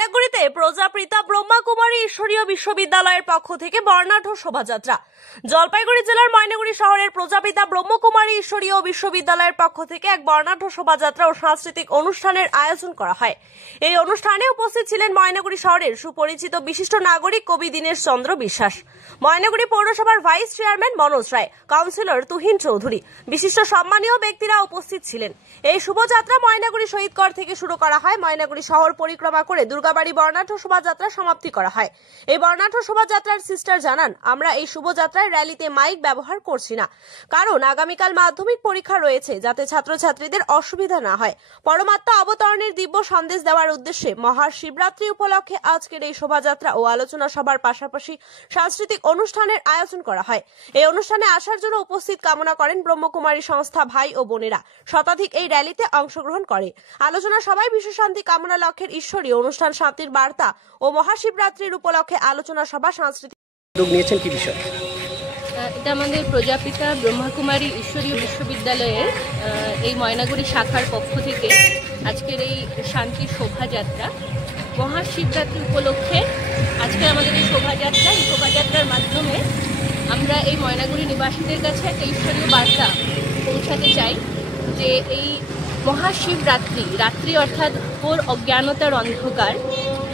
ময়নাগুড়িতে প্রজাপিতা ব্রহ্মাকুমারী ঈশ্বরীয় বিশ্ববিদ্যালয়ের পক্ষ থেকে বর্ণাঢ্য শোভাযাত্রা। জলপাইগুড়ি জেলার ময়নাগুড়ি শহরের প্রজাপিতা ব্রহ্মকুমারী ঈশ্বরীয় বিশ্ববিদ্যালয়ের পক্ষ থেকে এক বর্ণাঢ্য শোভাযাত্রা ও সাংস্কৃতিক অনুষ্ঠানের আয়োজন করা হয়। এই অনুষ্ঠানে উপস্থিত ছিলেন ময়নাগুড়ি শহরের সুপরিচিত বিশিষ্ট নাগরিক কবি দীনেশ চন্দ্র বিশ্বাস, ময়নাগুড়ি পৌরসভার ভাইস চেয়ারম্যান মনোজ রায়, কাউন্সিলর তুহিন চৌধুরী, বিশিষ্ট সম্মানীয় ব্যক্তিরা উপস্থিত ছিলেন। এই শুভযাত্রা ময়নাগুড়ি শহীদগড় থেকে শুরু করা হয়। ময়নাগুড়ি শহর পরিক্রমা করে দুর্গাবাড়ি বর্ণাঢ্য শোভাযাত্রা সমাপ্তি করা হয়। এই বর্ণাঢ্য শোভাযাত্রার সিস্টার জানান, আমরা এই শুভযাত্রায় র্যালিতে মাইক ব্যবহার করছি না, কারণ আগামীকাল মাধ্যমিক পরীক্ষা রয়েছে, যাতে ছাত্রছাত্রীদের অসুবিধা না হয়। পরমাত্মা অবতরণের দিব্য সন্দেশ দেওয়ার উদ্দেশ্যে মহাশিবরাত্রি উপলক্ষে আজকের এই শোভাযাত্রা ও আলোচনা সভার পাশাপাশি সাংস্কৃতিক অনুষ্ঠানের আয়োজন করা হয়। এই অনুষ্ঠানে আসার জন্য উপস্থিত কামনা করেন ব্রহ্মকুমারী সংস্থা ভাই ও বোনেরা। শতাধিক এই র্যালিতে অংশগ্রহণ করে। আলোচনা সভায় বিশ্ব শান্তি কামনা লক্ষ্যের ঈশ্বরী অনুষ্ঠান শান্তির বার্তা ও মহাশিবরাত্রির উপলক্ষে আলোচনা সভা সাংস্কৃতিক উদ্যোগ নিয়েছেন কি বিষয়? এটা আমাদের প্রজাপিতা ব্রহ্মাকুমারী ঈশ্বরীয় বিশ্ববিদ্যালয়ের এই ময়নাগুড়ি শাখার পক্ষ থেকে আজকের এই শান্তি শোভাযাত্রা মহাশিবরাত্রি উপলক্ষে আজকে আমাদের এই শোভাযাত্রার মাধ্যমে আমরা এই ময়নাগুড়ি নিবাসীদের কাছে একটা ঈশ্বরীয় বার্তা পৌঁছাতে চাই যে এই রাত্রি অর্থাৎ ঘোর অজ্ঞানতার অন্ধকার,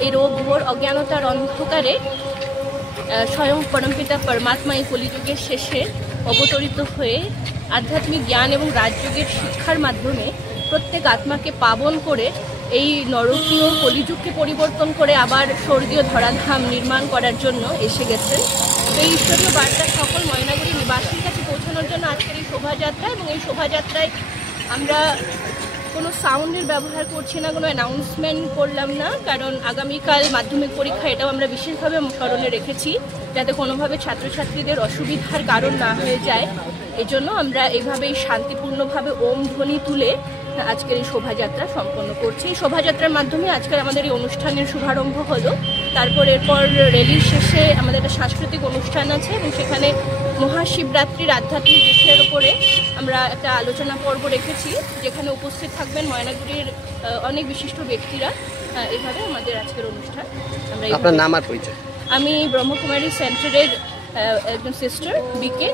এই ঘোর অজ্ঞানতার অন্ধকারে স্বয়ং পরমপিতা পরমাত্মা এই কলিযুগের শেষে অবতরিত হয়ে আধ্যাত্মিক জ্ঞান এবং রাজযোগের শিক্ষার মাধ্যমে প্রত্যেক আত্মাকে পাবন করে এই নরকীয় কলিযুগকে পরিবর্তন করে আবার স্বর্গীয় ধরাধাম নির্মাণ করার জন্য এসে গেছেন। এই ঈশ্বরীয় বার্তা সকল ময়নাগুড়ি নিবাসীর কাছে পৌঁছানোর জন্য আজকের এই শোভাযাত্রা। এবং এই শোভাযাত্রায় আমরা কোনো সাউন্ডের ব্যবহার করছি না, কোনো অ্যানাউন্সমেন্ট করলাম না, কারণ আগামীকাল মাধ্যমিক পরীক্ষা, এটাও আমরা বিশেষভাবে স্মরণে রেখেছি যাতে কোনোভাবে ছাত্রছাত্রীদের অসুবিধার কারণ না হয়ে যায়। এই জন্য আমরা এইভাবেই শান্তিপূর্ণভাবে ওম ধ্বনি তুলে আজকের এই শোভাযাত্রা সম্পন্ন করছি। এই শোভাযাত্রার মাধ্যমে আজকের আমাদের এই অনুষ্ঠানের শুভারম্ভ হলো। এরপর র্যালির শেষে আমাদের একটা সাংস্কৃতিক অনুষ্ঠান আছে এবং সেখানে মহাশিবরাত্রির আধ্যাত্মিক বিষয়ের উপরে আমরা একটা আলোচনা পর্ব রেখেছি, যেখানে উপস্থিত থাকবেন ময়নাগুড়ির অনেক বিশিষ্ট ব্যক্তিরা। এইভাবে আমাদের আজকের অনুষ্ঠান। আপনার নাম আর পরিচয়? আমি ব্রহ্মকুমারী সেন্টারের একজন সিস্টার বিকে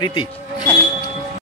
প্রীতি। হ্যাঁ।